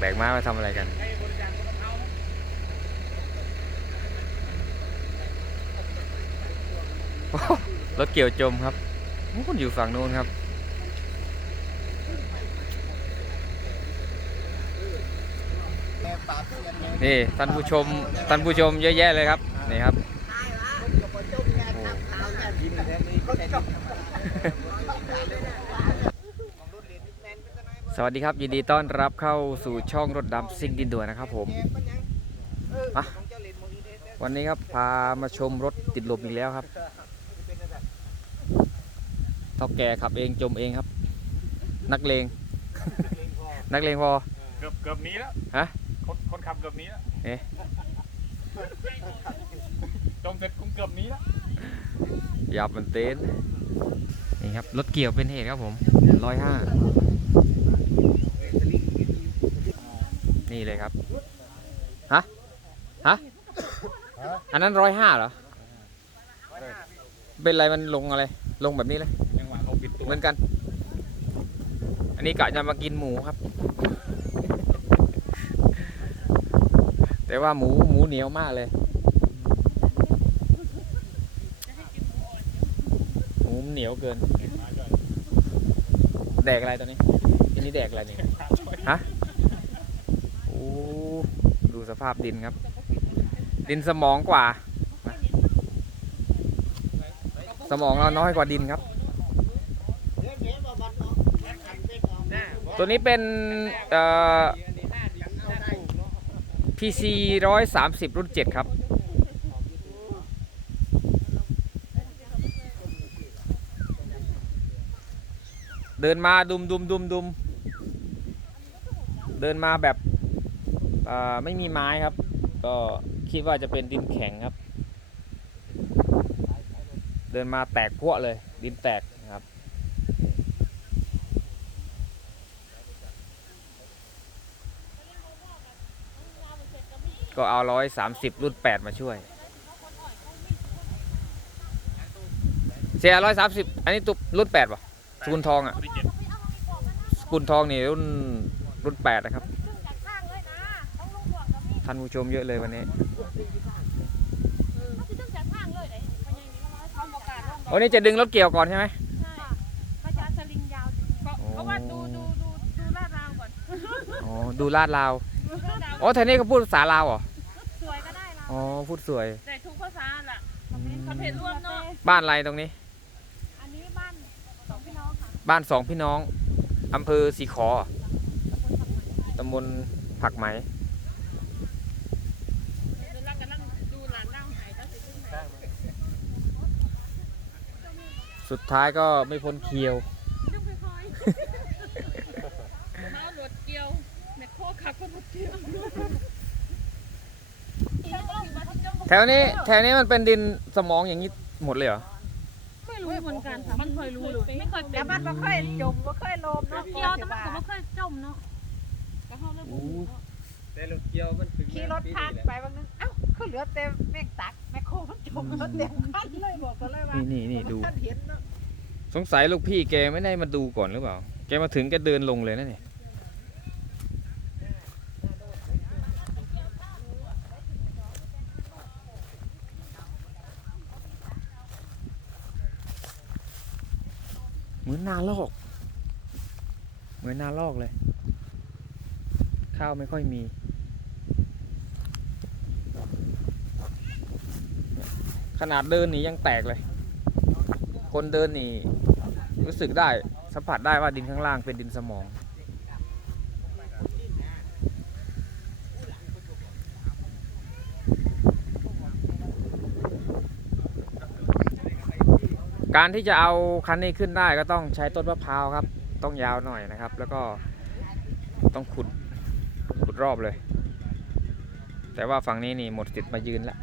แบกม้มาทำอะไรกัน รถเกี่ยวจมครับโอ้โหอยู่ฝั่งนู้นครับ นี่ท่านผู้ชมท่านผู้ชมเยอะแยะเลยครับนี่ครับ วัสดีครับยินดีต้อนรับเข้าสู่ช่องรถดำซิ่งดินด่วนนะครับผมมาวันนี้ครับพามาชมรถติดลมอีกแล้วครับเท่าแก่ขับเองจมเองครับ นักเลง นักเลงพอเกือบเกือบหนี้แล้วฮะคนคนขับเกือบหนี้แล้วเอ๊ะจมเสร็จคงเกือบหนี้แล้วยับมันเต้นนี่ครับรถเกี่ยวเป็นเหตุครับผมร้อยห้า นี่เลยครับฮะฮะอันนั้นร้อยห้าเหรอเป็นอะไรมันลงอะไร ลงแบบนี้เลยจังหวะเขาปิดตัวเหมือนกัน อันนี้กะจะมากินหมูครับ แต่ว่าหมูหมูเหนียวมากเลยหมูมันเหนียวเกินแดกอะไรตอนนี้อันนี้แดกอะไรนี่ฮะโอ้ ดูสภาพดินครับ ดินสมองกว่า สมองเราน้อยกว่าดินครับ ตัวนี้เป็น เอ่อ PC ร้อยสามสิบรุ่นเจ็ดครับเดินมาดุมดุมดุมดุม เดินมาแบบ ไม่มีไม้ครับ ก็คิดว่าจะเป็นดินแข็งครับ เดินมาแตกพวเลย ดินแตกนะครับ ก็เอาร้อยสามสิบรุ่นแปดมาช่วย เสียร้อยสามสิบอันนี้ตุกรุ่นแปดป่ะสกุลทองอะคนที่เจ็ดสกุลทองนี่รุ่นรุ่นแปดนะครับานผู้ชมเยอะเลยวันนี้เขาขึ้นจากข้างเลยไหนพญานี้เขาเขาบอกการลงดอกวันนี้จะดึงรถเกี่ยวก่อนใช่ไหมใช่พระจาสลิงยาวจริงเพราะว่าดูดูดูดูลาดราวก่อนอ๋อดูลาดลาวดูลาดราวอ๋อแถวนี้ก็พูดภาษาลาวเหรอสวยก็ได้เราอ๋อพูดสวยได้ทุกภาษาล่ะคอนเทนต์รวมเนาะบ้านอะไรตรงนี้ อันนี้บ้านสองพี่น้องค่ะบ้านสองพี่น้องอำเภอสีขอตำบลผักไหม ตำบลผักไหม เดี๋ยวเรากำลังดูหลานเล่าหายแล้วสิขึ้นไหน สุดท้ายก็ไม่พ้นเคียวจุ่มค่อยๆมาเอารถเกี่ยวแมคโครขับก็รถเกี่ยวแถวนี้แถวนี้มันเป็นดินสมองอย่างนี้หมดเลยเหรอไม่รู้เหมือนกันค่ะไม่เคยรู้เลยไม่เคยเป็แต่นมันบ่เคยจมบ่เคยลมเนาะเกี่ยวแต่มันก็ไม่เคยจมเนาะก็เขาเลยบุกเนาะแต่รถเกี่ยวมันถึงขี่รถผ่านไปบางนึง เอ้าคือเหลือแต่แม่งตักแม่โคมันจมรถเต็มคันเลยบอกกันเลยว่านี่นี่นี่ดู ท่านเห็นเนาะสงสัยลูกพี่แกไม่ได้มาดูก่อนหรือเปล่า แกมาถึงแกเดินลงเลยนะเนี่ยเหมือนนาลอก เหมือนนาลอกเลย ข้าวไม่ค่อยมี ขนาดเดินนี่ยังแตกเลย คนเดินนี่รู้สึกได้สัมผัสได้ว่าดินข้างล่างเป็นดินสมอง การที่จะเอาคันนี้ขึ้นได้ก็ต้องใช้ต้นมะพร้าวครับ ต้องยาวหน่อยนะครับ แล้วก็ต้องขุดขุดรอบเลย แต่ว่าฝั่งนี้นี่หมดสิทธิ์มายืนแล้ว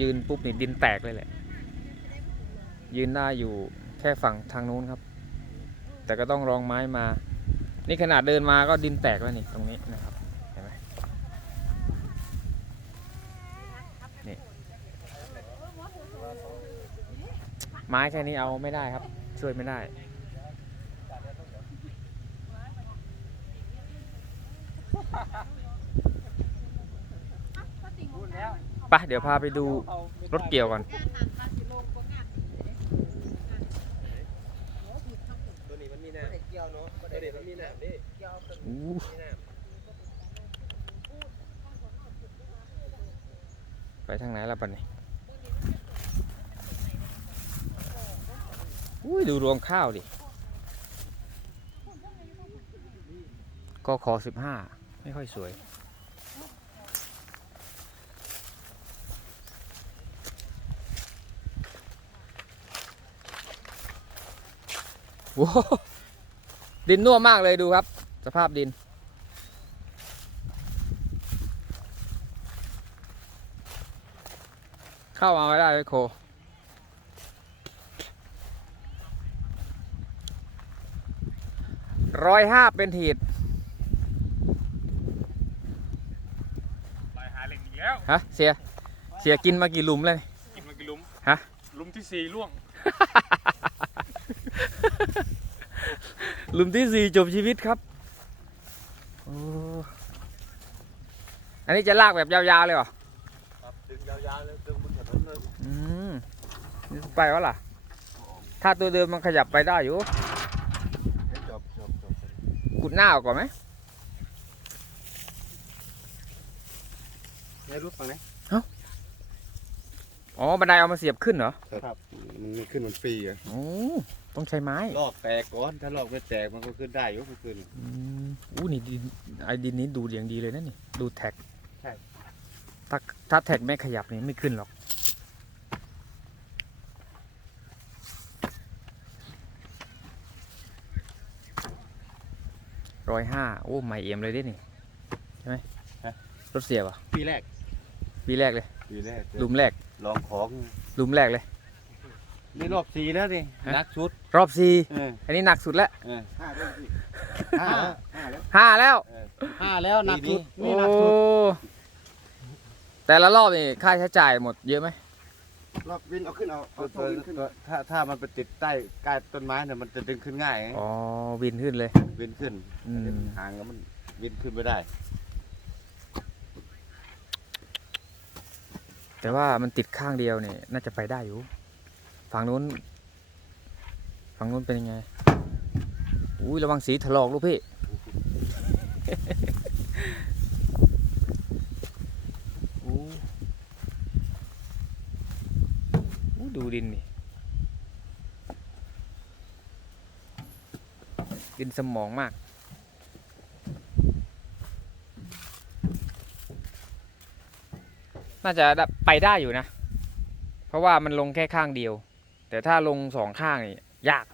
ยืนปุ๊บนี่ดินแตกเลยแหละ ยืนได้อยู่แค่ฝั่งทางนู้นครับ แต่ก็ต้องรองไม้มา นี่ขนาดเดินมาก็ดินแตกแล้วนี่ตรงนี้นะครับเห็นไหมนี่ไม้แค่นี้เอาไม่ได้ครับ ช่วยไม่ได้ แล้วไปเดี๋ยวพาไปดูรถเกี่ยวก่อนตัวนี้มันมีน้ำเกี่ยวเนาะตัวนี้มันมีน้ำดิอู้มีน้ไปทางไหนล่ะปันนี้อุ้ยดูรวงข้าวดิก็ขอสิบห้าไม่ค่อยสวย อ้โหดินน่วมมากเลยดูครับ สภาพดิน เข้ามาไม่ได้เลยโคร้อยห้าเป็นหีดลายหาเหล็กอีกแล้ว ฮะเสียเสียกินมากี่หลุมเลย กินมากี่หลุม ฮะ หลุมที่สี่ล่วง หลุมที่สี่จบชีวิตครับโอ้อันนี้จะลากแบบยาวๆเลยเหรอำครับดึงยาวๆเลยดึงบนถนนเลยอืมนี่ไปวะล่ะ ถ้าตัวเดิมมันขยับไปได้อยู่จบจบจบขุดหน้าออกก่อนไหมในรูปฝั่งไหนอ๋อบันไดเอามาเสียบขึ้นเหรอ ครับ มันไม่ขึ้นมันฟรีอะโอ้ ต้องใช้ไม้ลอกแตกก่อนถ้าลอกไม่แตกมันก็ขึ้นได้อยู่ก็ขึ้น อืมอู้นี่ดินไอ้ดินนี้ดูอย่างดีเลยนะนี่ ดูแท็กใช่ ถ้าถ้าแท็กไม่ขยับนี่ไม่ขึ้นหรอก ร้อยห้า โอ้ ไม่เอี่ยมเลยดินี่ ใช่ไหมรถเสียบอะปีแรกปีแรกเลย ปีแรกหลุมแรกลองของหลุมแรกเลย นี่รอบสี่แล้วนี่ฮะนักชุดรอบสี่เอออันนี้หนักสุดแล้วเออห้าแล้วสิห้าห้าแล้วห้าแล้ว เออห้าแล้วหนักสุดโอ้ นี่หนักสุดแต่ละรอบนี่ค่าใช้จ่ายหมดเยอะไหมรอบวินเอาขึ้นเอาเอาตัวตัววินขึ้นตัวถ้าถ้ามันไปติดใต้ใต้ต้นไม้เนี่ยมันจะดึงขึ้นง่ายไงอ๋อวินขึ้นเลย วินขึ้นอืมห่างแล้วมันวินขึ้นไม่ได้ แต่ว่ามันติดข้างเดียวเนี่ยน่าจะไปได้อยู่ ฝั่งนู้น ฝั่งนู้นเป็นยังไง อุ้ยระวังสีถลอกลูกพี่อู้อู้ดูดินนี่ ดินสมองมากน่าจะไปได้อยู่นะ เพราะว่ามันลงแค่ข้างเดียว แต่ถ้าลงสองข้างนี่ยาก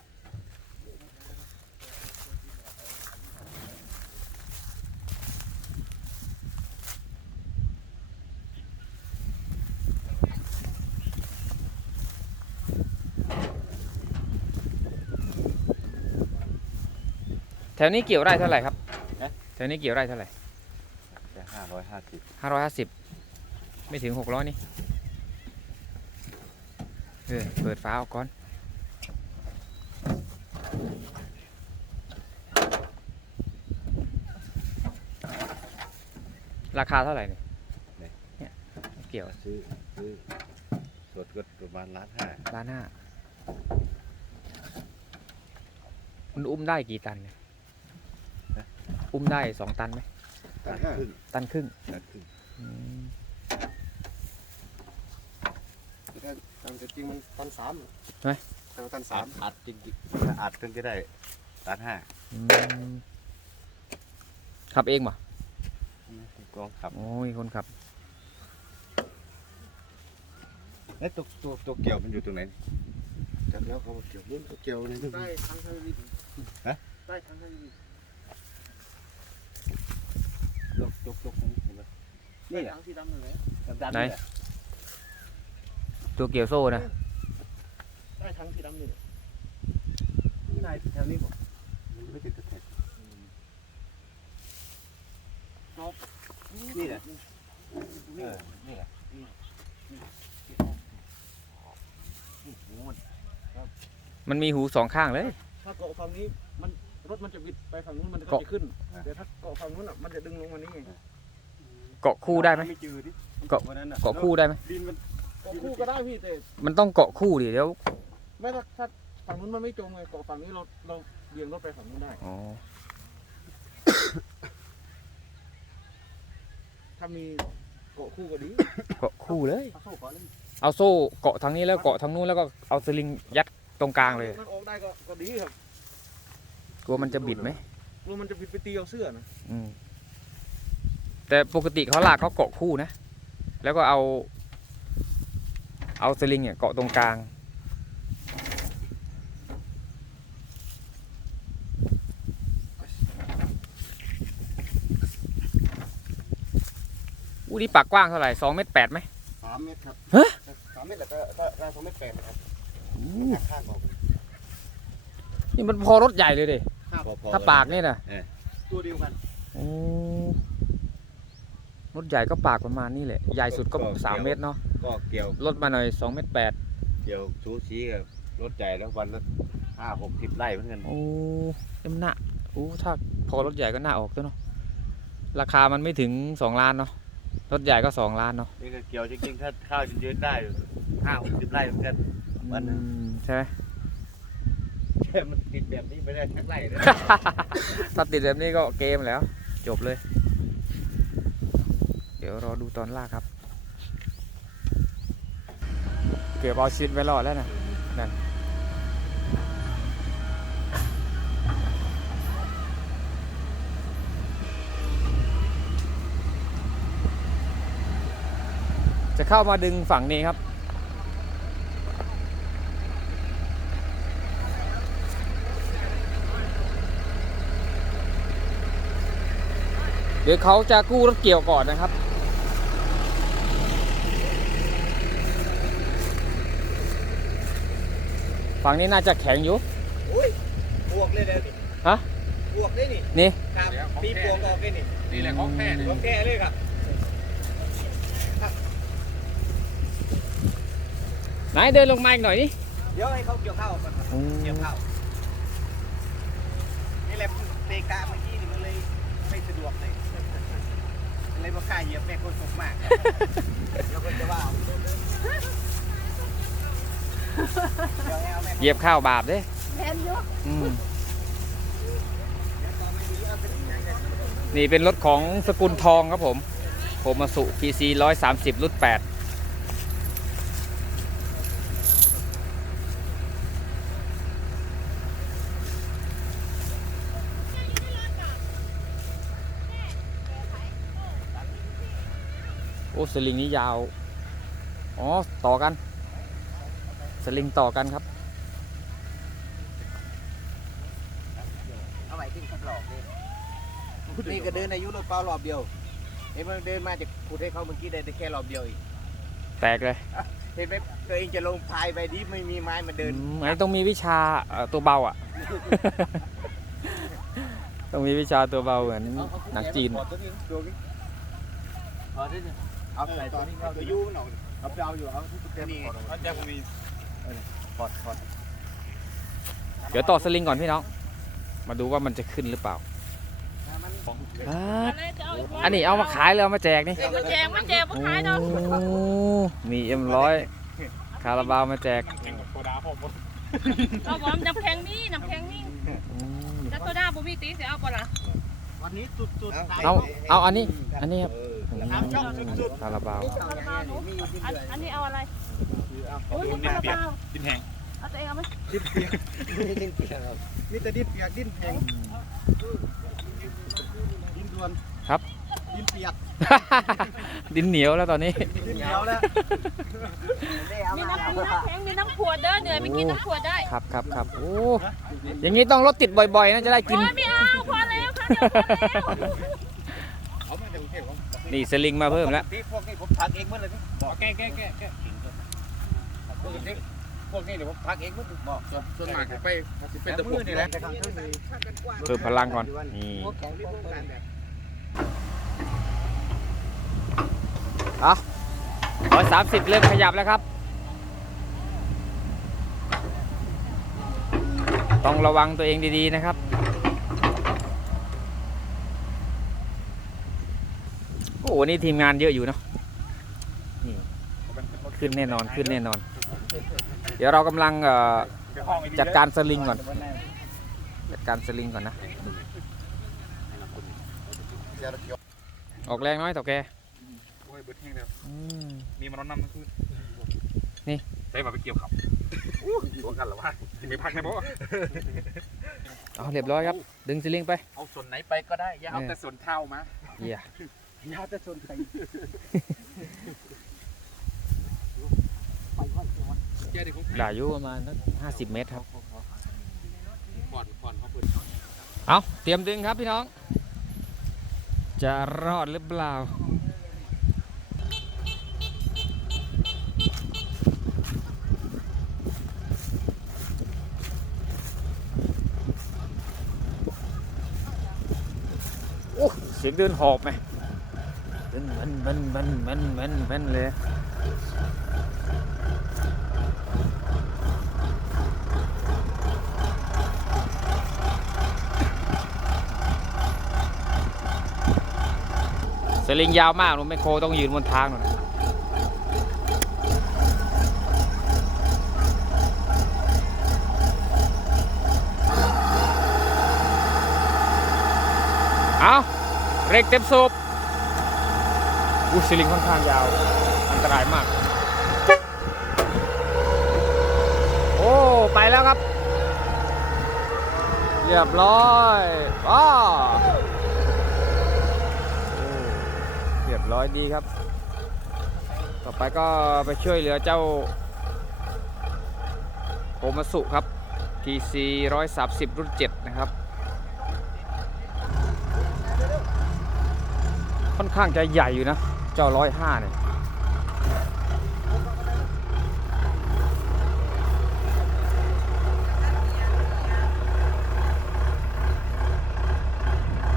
แถวนี้เกี่ยวไร่เท่าไหร่ครับนะแถวนี้เกี่ยวไร่เท่าไหร่แต่ห้าร้อยห้าสิบห้าร้อยห้าสิบไม่ถึงหกร้อยนี่ เออเปิดฟ้าออกก่อนราคาเท่าไหร่เนี่ยเนี่ยเกี่ยวซื้อซื้อสดก็ประมาณล้านห้าล้านห้ามันอุ้มได้กี่ตันเนี่ยอุ้มได้สองตันไหมตันครึ่งตันครึ่งตันครึ่งอืม แต่ตามจริงมันตันสามไหม แต่ว่าตันสาอัมดอัดจริงๆถ้าอัดถึงจะได้ล้านห้าอืมขับเองป่ะกองขับโอ้ยคนขับ เอ๊ะตัวตัวตัวเกี่ยวมันอยู่ตรงไหน จับแล้วเขาเกี่ยวรุ่นเขาเกี่ยวนี่ใต้ทางทางวินฮะ ใต้ทางทางวินตัวตัวตัวของเห็นไหมนี่แหละทางที่ดำนั่นแหละดำๆไหนนี่แหละ ตัวเกี่ยวโซ่นะใต้ทางที่ดำนี่นี่นายแถวนี้บอกไม่ติดตะแคงนี่แหละเออนี่แหละมันมีหูสองข้างเลย ถ้าเกาะฝั่งนี้มันรถมันจะบิดไปฝั่งนู้นมันก็เกาะจะขึ้นแต่ถ้าเกาะฝั่งนู้นอะมันจะดึงลงมานี่ไงเกาะคู่ได้ไหมไม่จืดดิเกาะวันนั้นน่เกาะคู่ได้ไหมดินมันเกาะ คู่ก็ได้พี่แต่มันต้องเกาะคู่ดิเดี๋ยวไม่ถ้าถ้าฝั่งนู้นมันไม่จมไงเกาะฝั่งนี้เราเราเบี่ยงรถไปฝั่งนู้นได้อ๋อถ้ามีเกาะคู่ก็ดีเกาะคู่เลย เอาโซ่เกาะเลยเอาโซ่เกาะทางนี้แล้วเกาะทางนู้นแล้วก็เอาสลิงยัดตรงกลางเลยมันออกได้ก็ก็ดีครับกลัวมันจะบิดไหมรู้มันจะบิดไปตีเอาเสื้อนะอืมแต่ปกติเขาลากเขาเกาะคู่นะ แล้วก็เอา เอาสลิงเนี่ยเกาะตรงกลาง อู้นี่ปากกว้างเท่าไหร่สองเมตรแปดไหม สามเมตรครับฮะ สามเมตรแล้วก็ถ้าถ้าสองเมตรแปดนะครับข้างๆออกนี่มันพอรถใหญ่เลยดิ พอๆถ้าปากนี่นะตัวเดียวกันโอ้รถใหญ่ก็ปากประมาณนี้แหละ ใหญ่สุดก็ก็สามเกี่ยวเมตรเนาะ ก็เกี่ยวลดมาหน่อยสองเมตรแปดเกี่ยวชูชี้กับรถใหญ่แล้ววันละห้าหกสิบไร่เหมือนกันโอ้เอ็มหน้าโอ้ถ้าพอรถใหญ่ก็น่าออกตัวเนาะราคามันไม่ถึงสองล้านเนาะรถใหญ่ก็สองล้านเนาะนี่ก็เกี่ยวจริงๆถ้าข้าวยืนๆได้ห้าหกสิบไร่เหมือนกันวันหนึ่งอืมใช่ไหม แค่มันติดแบบนี้ไม่ได้ทั้งไร่เลยถ้าติดแบบนี้ก็เกมแล้ว จบเลย เดี๋ยวรอดูตอนลากครับ เกือบเอาชีวิตไว้รอดแล้วนะนั่นจะเข้ามาดึงฝั่งนี้ครับ เดี๋ยวเขาจะกู้รถเกี่ยวก่อนนะครับ ฝั่งนี้น่าจะแข็งอยู่บวกเลยเลยนี่ฮะบวกได้นี่นี่ครับมีบวกออกได้นี่นี่แหละของแท้เนี่ยบวกแก้เลยครับไหนเดินลงมาอีกหน่อยนี่เดี๋ยวให้เขาเกี่ยวข้าวก่อนครับเกี่ยวข้าวนี่แหละเตะกะเมื่อกี้นี่มันเลยไม่สะดวกเลยมันเลยบ่กล้าเหยียบแม่คนตกมากเดี๋ยวคนจะว่า เอาเดี๋ยวให้เอาแม่เหยียบข้าวบาปเด้แม่นอยู่อืมนี่เป็นรถของสกุลทองครับผมโคมาสุ PC 130 รุ่น8โอ้สลิงนี้ยาว อ๋อ ต่อกัน สลิงต่อกันครับ เอาไว้ขึ้นขับหลอกนี่นี่ก็เดินอายุรถเปล่ารอบเดียวเห็นมันเดินมาจากขุดให้เขาเมื่อกี้ได้แต่แค่รอบเดียวอีกแตกเลยเห็นไหมตัวเองจะลงพายไปดิไม่มีไม้มาเดินอืมอันนี้ต้องมีวิชาเอ่อตัวเบาอะ ต้องมีวิชาตัวเบาเหมือนหนังจีนเอาตัวนี้ตัวนี้เอาที่นี่เอาใส่ตัวนี้เข้าตัวยูหน่อยเอาไปเอาอยู่เอาที่ตัวนี้มันจะมี ถอดถอดเดี๋ยวต่อสลิงก่อนพี่น้อง มาดูว่ามันจะขึ้นหรือเปล่าอ่าอะไรจะเอาอีกอันนี้เอามาขายเลยเอามาแจกนี่เอามาแจกมาแจกมาโอ้ขายเนาะมีเอ็มร้อยคาราบาวมาแจกแข่งกับโซดาผมหมดเอาบอมน้ำแข็งนี่น้ำแข็งนี่อืมแต่โซดาบ่มีตีสิเอาปะล่ะวันนี้สุดสุดเอาเอาอันนี้ อันนี้ครับสามช่องสุดคาราบาวๆช่องอย่างนี้มีดินอันเลยอันนี้เอาอะไรเอา โอ้ยนี่กระเป๋ากินแห้งเอาตัวเองเอาไหมดินเปียกดินเปียกครับมีแต่ดินเปียกดินแห้งดินดวนครับ ดินเปียก ดินเหนียวแล้วตอนนี้ ดินเหนียวแล้ว มีน้ำมีน้ำแข็งมีน้ำขวดเด้อเหนื่อยไปกินน้ำขวดได้ ครับครับครับโอ้อย่างนี้ต้องรถติดบ่อยๆนะจะได้กินโอ้ยไม่เอาพอแล้วค่ะเดี๋ยวพอแล้วเอามาจากกรุงเทพครับนี่สลิงมาเพิ่มแล้วที่พวกนี้ผมพักเองหมดเลยพี่บอกแก้แก้แก้ พวกนี้เดี๋ยวพักเองมันถูกบอกส่วนมากจะไปเป็นตะพวกนี่แหละเพิ่มพลังก่อนนี่อ่ร้อยสามสิบเริ่มขยับแล้วครับ ต้องระวังตัวเองดีๆนะครับ โอ้โหนี่ทีมงานเยอะอยู่เนาะขึ้นแน่นอนขึ้นแน่นอน เดี๋ยวเรากำลังเอ่อจัดการสลิงก่อน จัดการสลิงก่อนนะ ออกแรงน้อยต่อแกโอ้ยเบิดแห้งแล้วอืมมีมานอนนำทั้งคืนนี่ได้มาไปเกี่ยวขับตัวกันเหรอวะที่ไม่พักนะบ่เอาเรียบร้อยครับ ดึงสลิงไป เอาส่วนไหนไปก็ได้ อย่าเอาแต่ส่วนเท้ามาเหี้ยยาวจะชนใครแก เด็กของได้อยู่ประมาณห้าสิบเมตรครับผ่อนผ่อนเขาเปิดเอาเตรียมดึงครับพี่น้อง จะรอดหรือเปล่า โอ้ เสียงเดินหอบไหมเดินมันมันมันมันมันมันเลย สลิงยาวมากหนูไม่โครต้องยืนบนทางหน่อยเอาเร่งเต็มสูบอู้สลิงค่อนข้างยาว อันตรายมาก โอ้ ไปแล้วครับ เรียบร้อยอ้า เรียบร้อยดีครับ ต่อไปก็ไปช่วยเหลือเจ้าโคมาสุครับ TC 130 รุ่น 7 นะครับ ค่อนข้างจะใหญ่อยู่นะ เจ้า 105 เนี่ย